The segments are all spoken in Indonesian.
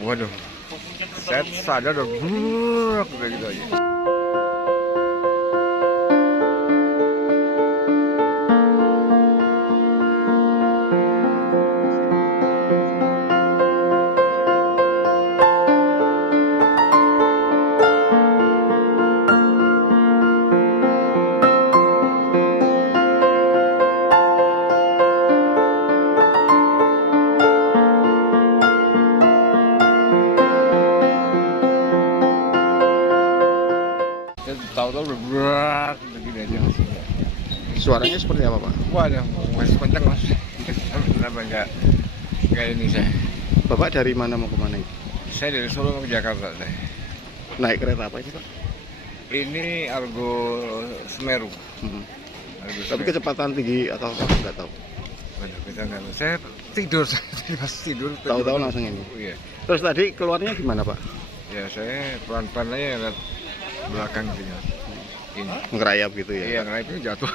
Waduh, saya sadar udah brrrr, kayak gitu aja. Tahu-tahu udah brrrr, begini aja langsungnya. Suaranya seperti apa, Pak? Waduh, masih kenceng mas. Kenapa nggak ini saya? Bapak dari mana mau ke mana itu? Saya dari Solo mau ke Jakarta deh. Naik kereta apa itu, Pak? Ini Argo Semeru. Argo Tapi Semeru. kecepatan tinggi atau apa nggak tahu. Waduh, kita nggak tahu. Saya tidur, pas tidur. Tahu-tahu langsung ini. Iya. Terus tadi keluarnya gimana, Pak? Ya saya pelan-pelan aja lihat belakang gitu. Ini. Ngerayap gitu ya? Iya, karena itu jatuh.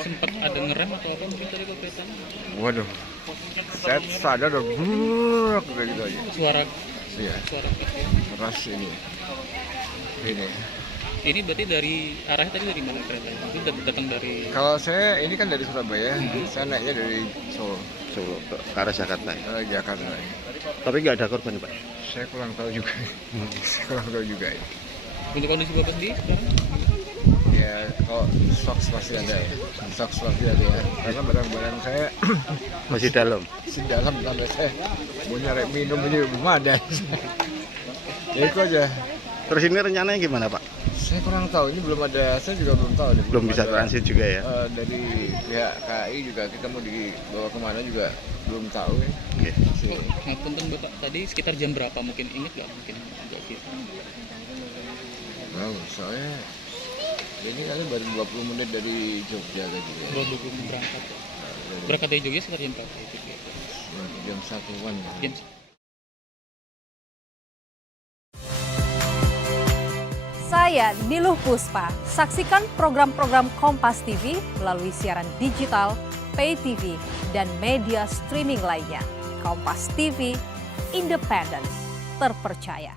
Sempat ada ngerem atau apa mungkin tadi kok kereta? Waduh, saya sadar udah brrrr, kayak gitu aja. Suara Iya, kecil. keras ini. Ini. Ini berarti dari arahnya tadi dari mana kereta? Itu datang dari Kalau saya ini kan dari Surabaya, saya naiknya dari Solo Solo ke arah Jakarta. ke Jakarta. Tapi nggak ada korban, Pak? Saya kurang tahu juga. Saya kurang tahu juga. untuk kondisi bapak sendiri sekarang? Ya, kalau socks pasti ada ya. Socks pasti ada ya. Karena barang-barang saya Masih dalam. di dalam sampai saya mau nyari minum aja belum ada. Ya itu aja. Terus ini rencananya gimana, Pak? Saya kurang tahu, ini belum ada, saya juga belum tahu. Belum bisa ada, transit juga ya? Dari pihak KAI juga kita mau dibawa kemana juga belum tahu ya. Oke. Oh, ngapunten bapak tadi sekitar jam berapa mungkin ingat nggak mungkin agak gitu? Wow, soalnya ini kali baru 20 menit dari Jogja tadi ya. Baru berangkat. Berangkat dari Jogja sekitar jam berapa itu? Jam 1-an. Jam Saya Niluh Puspa. Saksikan program-program Kompas TV melalui siaran digital, pay TV, dan media streaming lainnya. Kompas TV, independen, terpercaya.